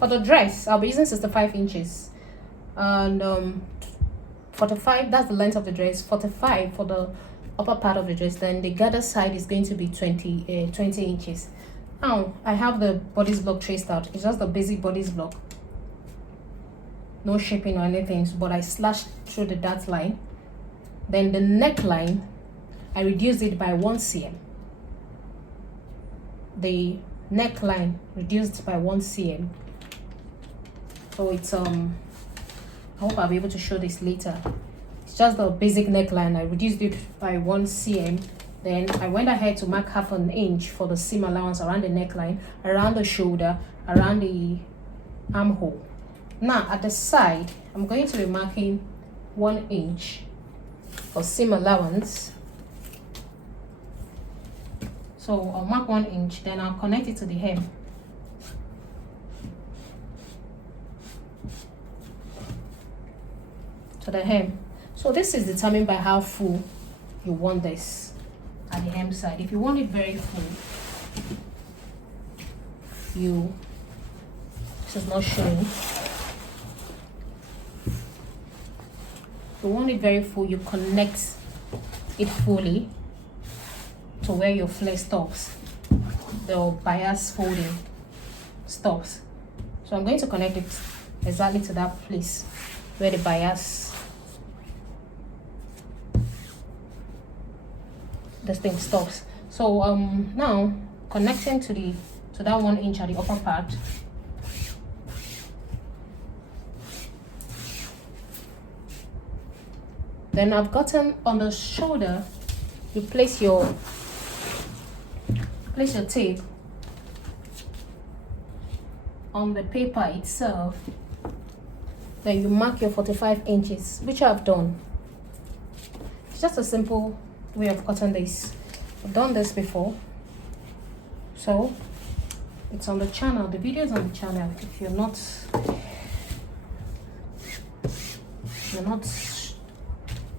For the dress, I'll be using 65 inches, and 45, that's the length of the dress. 45 for the upper part of the dress. Then the gather side is going to be 20 inches. Now I have the bodice block traced out. It's just the basic bodice block, no shaping or anything, but I slashed through the dart line. Then the neckline, I reduced it by 1 cm. The neckline reduced by 1 cm. So it's I hope I'll be able to show this later. It's just the basic neckline. I reduced it by 1 cm. Then I went ahead to mark half an inch for the seam allowance around the neckline, around the shoulder, around the armhole. Now at the side, I'm going to be marking 1 inch for seam allowance. So I'll mark 1 inch, then I'll connect it to the hem. To the hem. So this is determined by how full you want this at the hem side. If you want it very full, this is not showing. If you want it very full, you connect it fully to where your flare stops, the bias folding stops. So I'm going to connect it exactly to that place where the bias, this thing stops. So now connecting to that 1 inch at the upper part. Then I've gotten on the shoulder, you place your tape on the paper itself. Then you mark your 45 inches, which I've done. It's just a simple way of cutting this. I've done this before, so it's on the channel. The video is on the channel. If you're not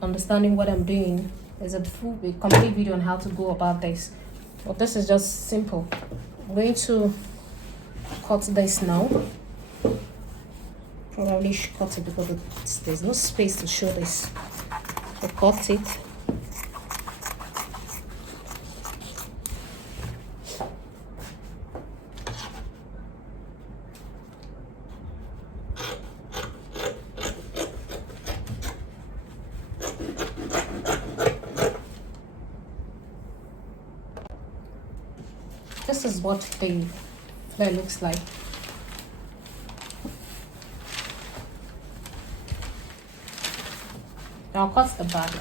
understanding what I'm doing, there's a complete video on how to go about this. But this is just simple. I'm going to cut this now. Probably should cut it because there's no space to show this. So cut it. This is what the flare looks like. Now cut the back.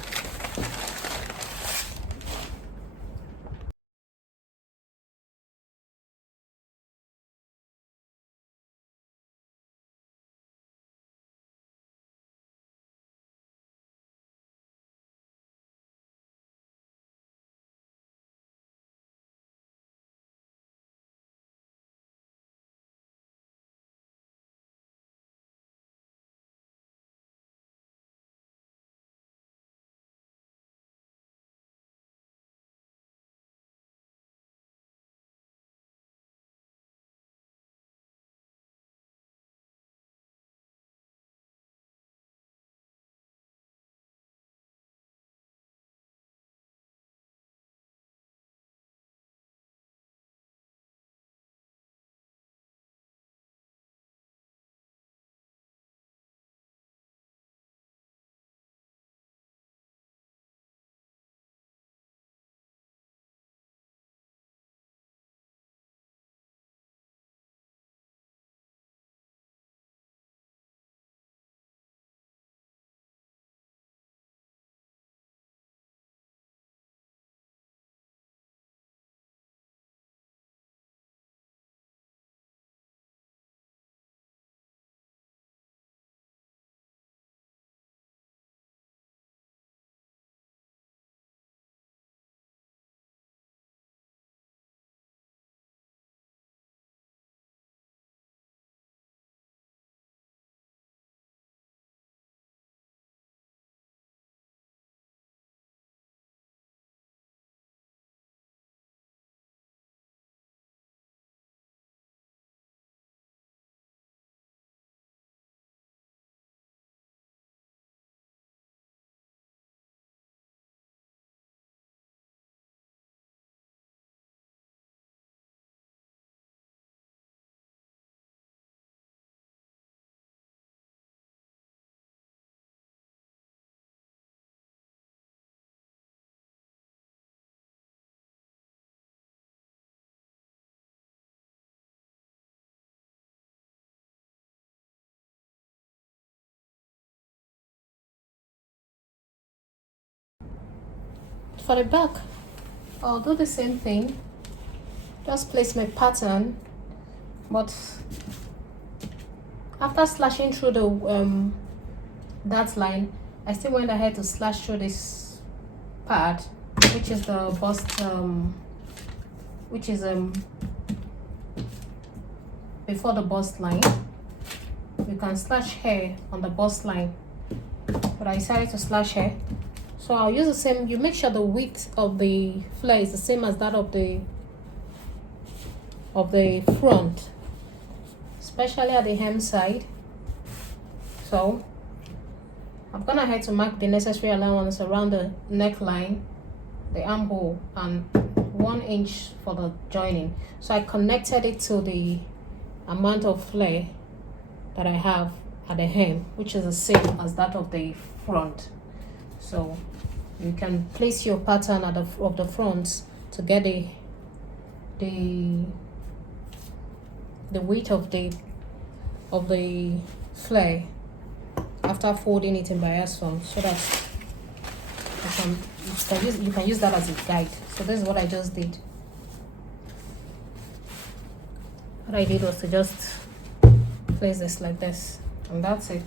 For the back, I'll do the same thing. Just place my pattern, but after slashing through the that line, I still went ahead to slash through this part, which is the bust, which is before the bust line. You can slash here on the bust line, but I decided to slash here. So I'll use the same. You make sure the width of the flare is the same as that of the front, especially at the hem side. So I've gone ahead to mark the necessary allowance around the neckline, the armhole, and 1 inch for the joining. So I connected it to the amount of flare that I have at the hem, which is the same as that of the front. So you can place your pattern at the front to get the weight of the flare after folding it in bias form, so that you can use that as a guide. So this is what I just did. What I did was to just place this like this, and that's it.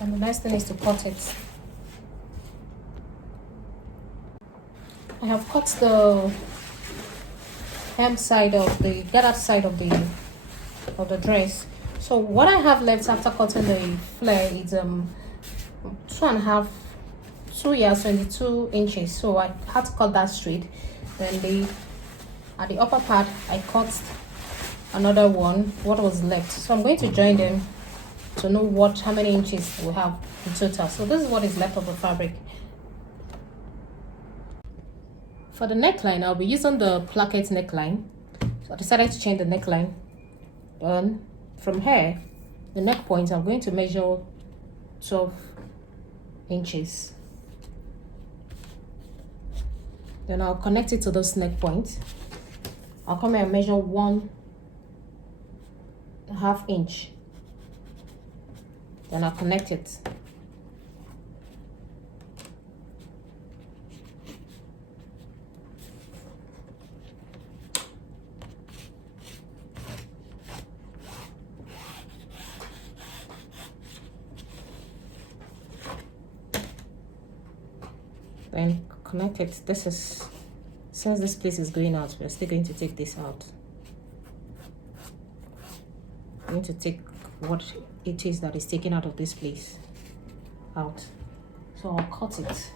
And the next thing is to cut it. I have cut the hem side of the gathered side of the dress. So what I have left after cutting the flare is 2 yards, 22 inches. So I had to cut that straight. Then at the upper part I cut another one, what was left. So I'm going to join them to know how many inches we have in total. So this is what is left of the fabric. For the neckline, I'll be using the placket neckline. So I decided to change the neckline. Then from here, the neck point, I'm going to measure 12 inches. Then I'll connect it to this neck point. I'll come here and measure 1.5 inch. Then I'll connect it. Then connect it. Since this piece is going out, we're still going to take this out. I'm going to take what it is that is taken out of this place out. So I'll cut it.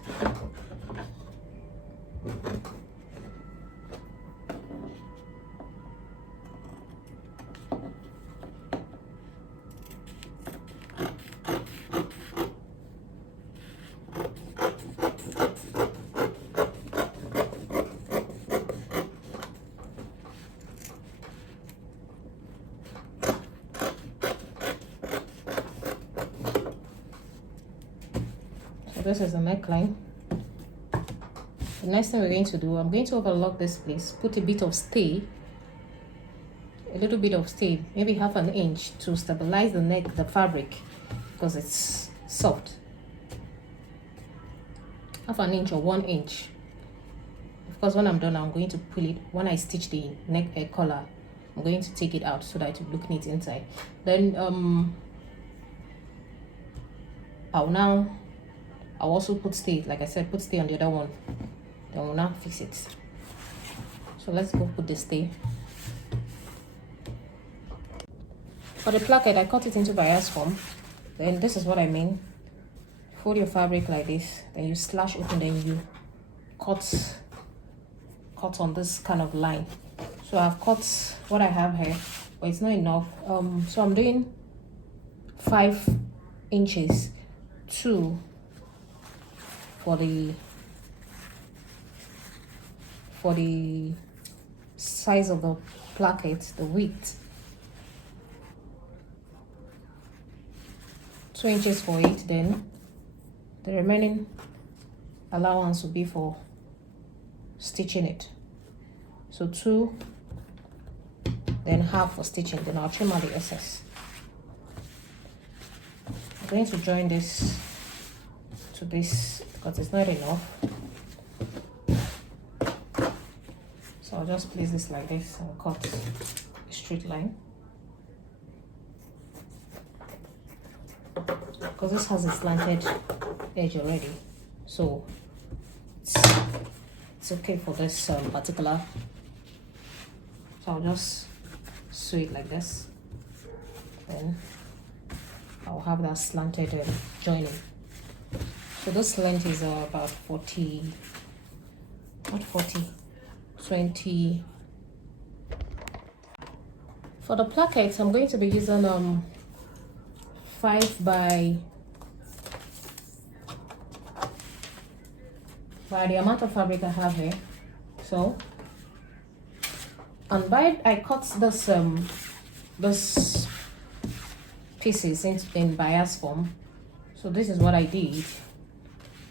This is the neckline. The next thing we're going to do, I'm going to overlock this place, put a bit of stay, a little bit of stay, maybe 1/2 inch, to stabilize the fabric, because it's soft. 1/2 inch or 1 inch. Of course, when I'm done, I'm going to pull it. When I stitch the neck collar, I'm going to take it out so that it will look neat inside. Then I'll also put stay, like I said, put stay on the other one. Then we'll now fix it. So let's go put the stay. For the placket, I cut it into bias form. Then this is what I mean. Fold your fabric like this. Then you slash open. Then you cut on this kind of line. So I've cut what I have here, but it's not enough. So I'm doing 5 inches, 2 for the size of the placket, the width. 2 inches for it. Then the remaining allowance will be for stitching it. So 2, then half for stitching. Then I'll trim out the excess. I'm going to join this to this because it's not enough. I'll just place this like this and cut a straight line. Because this has a slanted edge already, so it's okay for this particular. So I'll just sew it like this, then I'll have that slanted joining. So this length is about 40, not 40, 20. For the plackets, I'm going to be using 5 by the amount of fabric I have here. So, and by I cut this pieces in bias form. So this is what I did.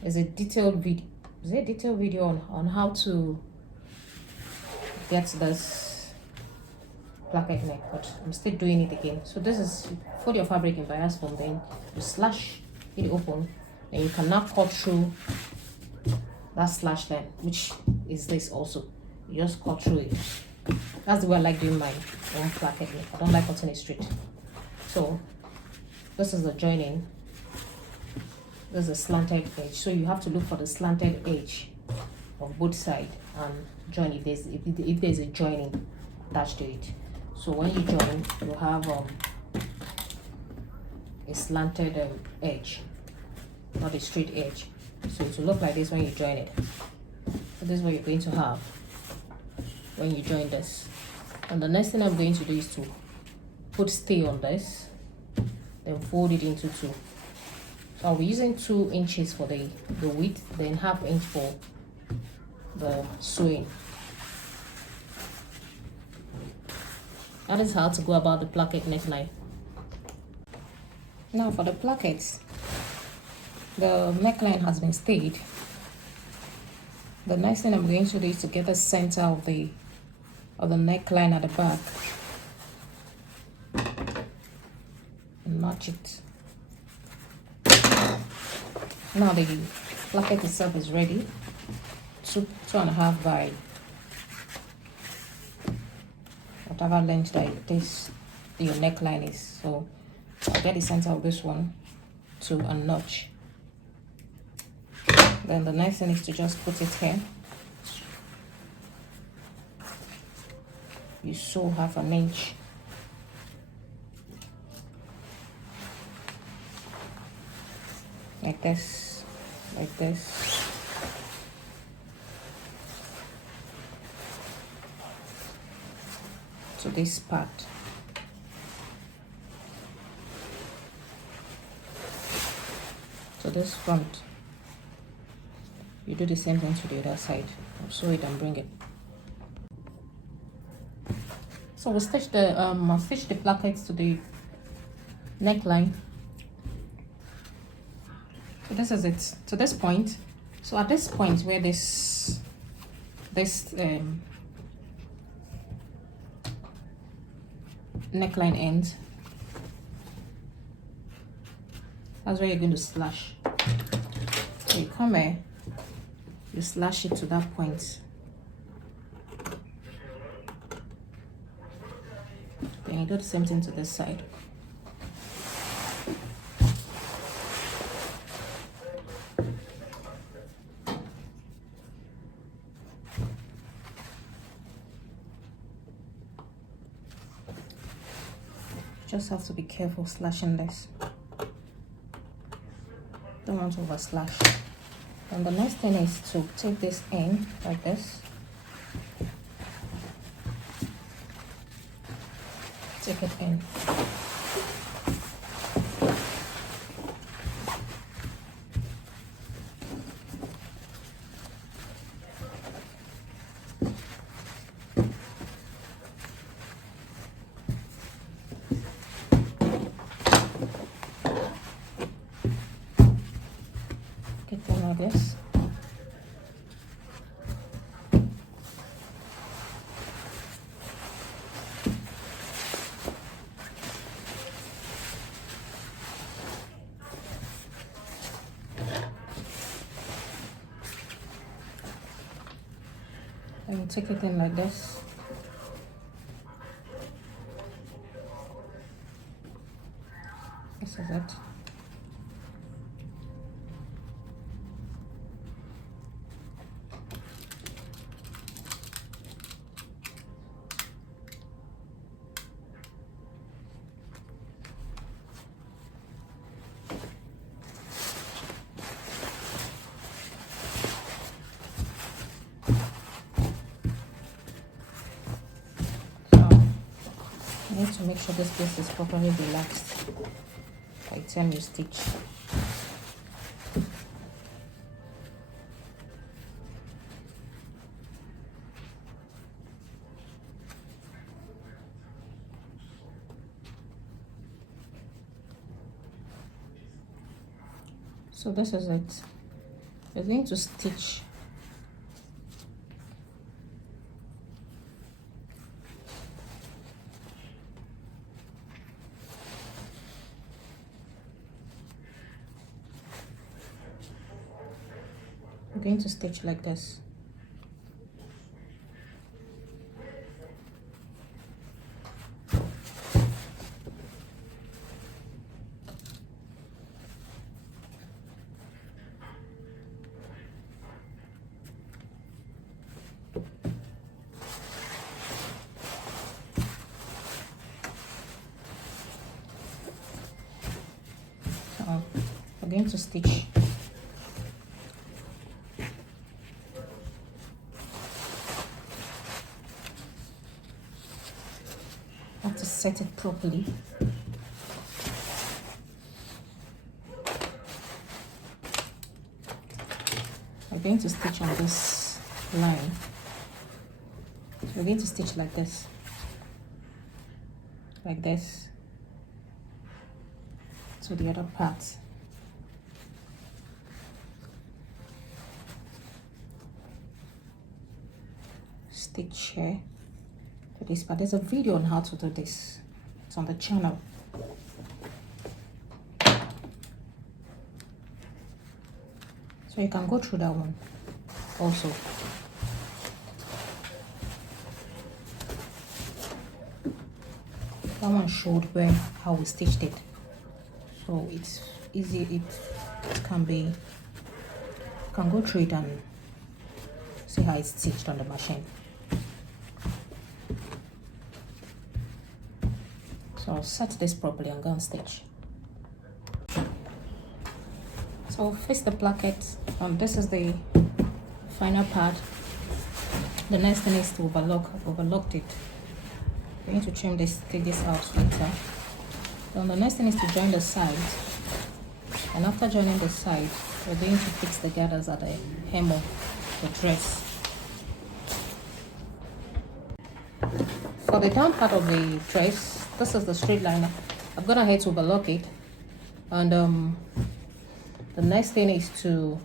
There's a detailed video. Is there a detailed video on how to get this placket neck? But I'm still doing it again. So this is, fold your fabric in bias form, then you slash it open, and you can now cut through that slash line, which is this also. You just cut through it. That's the way I like doing my own placket neck. I don't like cutting it straight. So this is the joining. There's a slanted edge, so you have to look for the slanted edge of both sides and join if there's a joining attached to it. So when you join, you have a slanted edge, not a straight edge. So it will look like this when you join it. So this is what you're going to have when you join this. And the next thing I'm going to do is to put stay on this, then fold it into 2. So I'll be using 2 inches for the width, then ½ inch for the sewing. That is how to go about the placket neckline. Now for the plackets, the neckline has been stayed. The next thing I'm going to do is to get the center of the neckline at the back and match it. Now the placket itself is ready. 2.5 by whatever length that this your neckline is. So I'll get the center of this one to a notch. Then the next thing is to just put it here. You sew ½ inch. Like this, like this. To this part. To this front. You do the same thing to the other side. Sew it and bring it. So we'll stitch I'll stitch the plackets to the neckline. So this is it. To this point. So at this point where this neckline ends, that's where you're going to slash. So you come here, you slash it to that point. Then you do the same thing to this side. Just have to be careful slashing this. Don't want to over slash. And the next thing is to take this in like this. Take it in. Like this. take it in like this. This is it. You need to make sure this piece is properly relaxed by the time you stitch. So this is it. We're going to stitch going to stitch like this. So we're going to stitch to set it properly. I'm going to stitch on this line. We're going to stitch like this, to the other part. Stitch here to this part. There's a video on how to do this. It's on the channel. So you can go through that one also. That one showed how we stitched it. So it's easy, it can be, you can go through it and see how it's stitched on the machine. So I'll set this properly and go and stitch. So I'll face the placket, and this is the final part. The next thing is to overlock it. We're going to trim this, take this out later. Then the next thing is to join the side, and after joining the side, we're going to fix the gathers at the hem of the dress. For the down part of the dress, this is the straight line. I've gone ahead to overlock it, and the next thing is to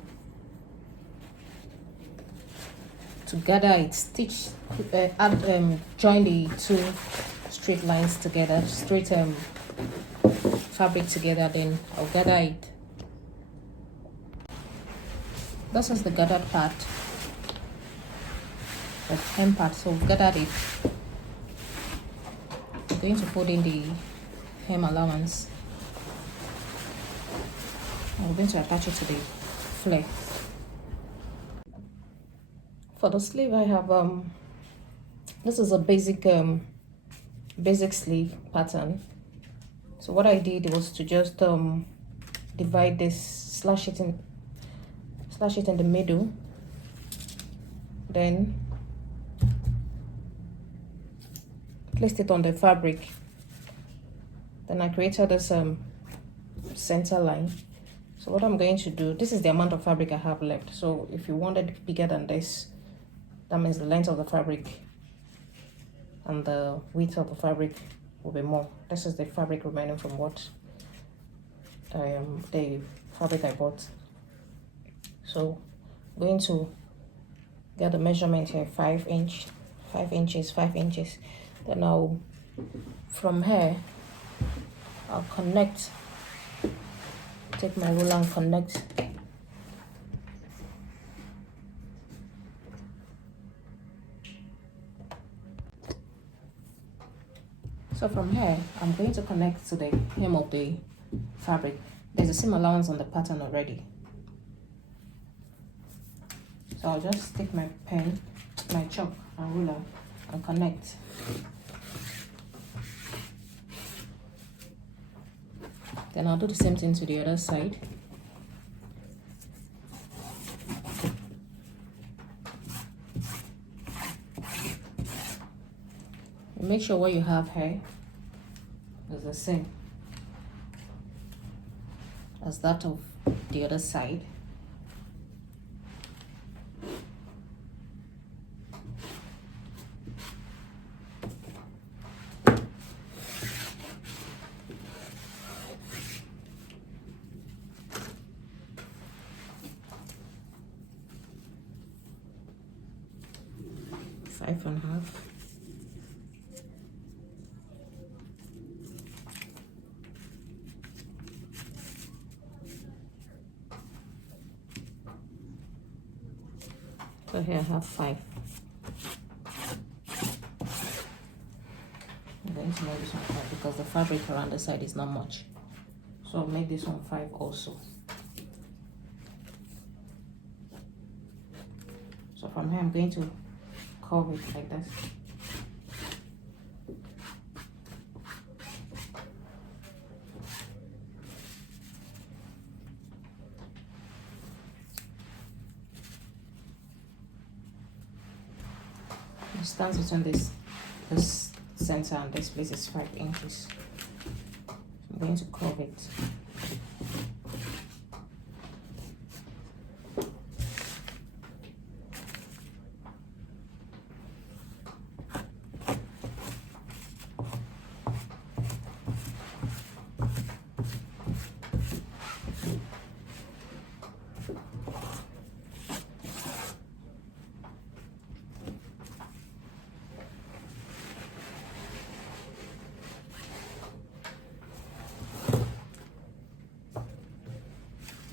gather it, stitch, join the two straight lines together, straight fabric together. Then I'll gather it. This is the gathered part, the hem part. So we've gathered it. I'm going to put in the hem allowance. I'm going to attach it to the flare. For the sleeve, I have this is a basic sleeve pattern. So what I did was to just divide this, slash it in the middle, then placed it on the fabric. Then I created this center line. So what I'm going to do, this is the amount of fabric I have left. So if you wanted bigger than this, that means the length of the fabric and the width of the fabric will be more. This is the fabric remaining from what the fabric I bought. So I'm going to get the measurement here, 5 inches. Then I'll, from here, I'll connect, take my ruler and connect So from here, I'm going to connect to the hem of the fabric. There's a seam allowance on the pattern already. So I'll just take my pen, my chalk and ruler and connect. Then I'll do the same thing to the other side. Make sure what you have here is the same as that of the other side. Five and a half. So here I have 5. I'm going to make this one 5 because the fabric around the side is not much. So I'll make this one 5 also. So from here I'm going to curve it like this. The distance between this center and this place is 5 inches. I'm going to curve it.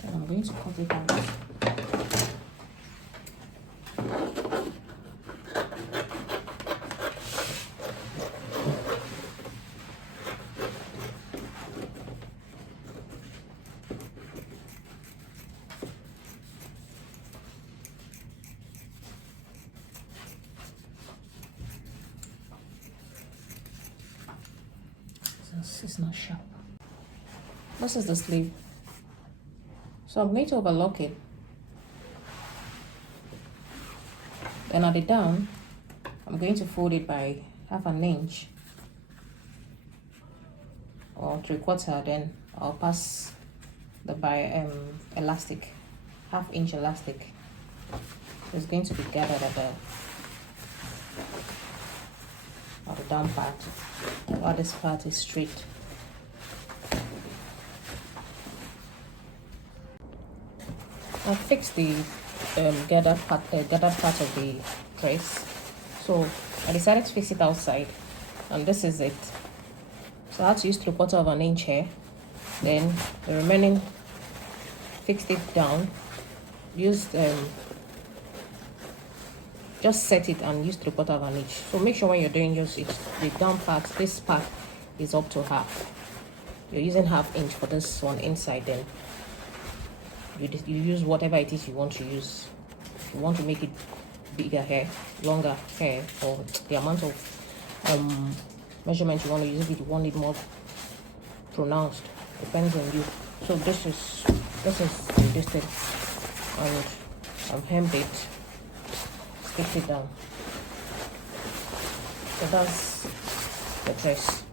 I'm going to cut it out. This is not sharp. This is the sleeve. So I'm going to overlock it. Then at the down, I'm going to fold it by 1/2 inch or 3/4. Then I'll pass the elastic, 1/2 inch elastic. It's going to be gathered at the down part, while this part is straight. I fixed the gathered part of the dress, so I decided to fix it outside, and this is it. So I had to use 3/4 inch here, then the remaining fixed it down, used just set it and use 3/4 inch. So make sure when you're doing yours, the down part, this part is up to 1/2. You're using 1/2 inch for this one inside, then you use whatever it is you want to use. If you want to make it bigger hair, longer hair, or the amount of measurement you want to use, if you want it more pronounced, depends on you. So this is the distance, and I've hemmed it, stick it down. So that's the dress.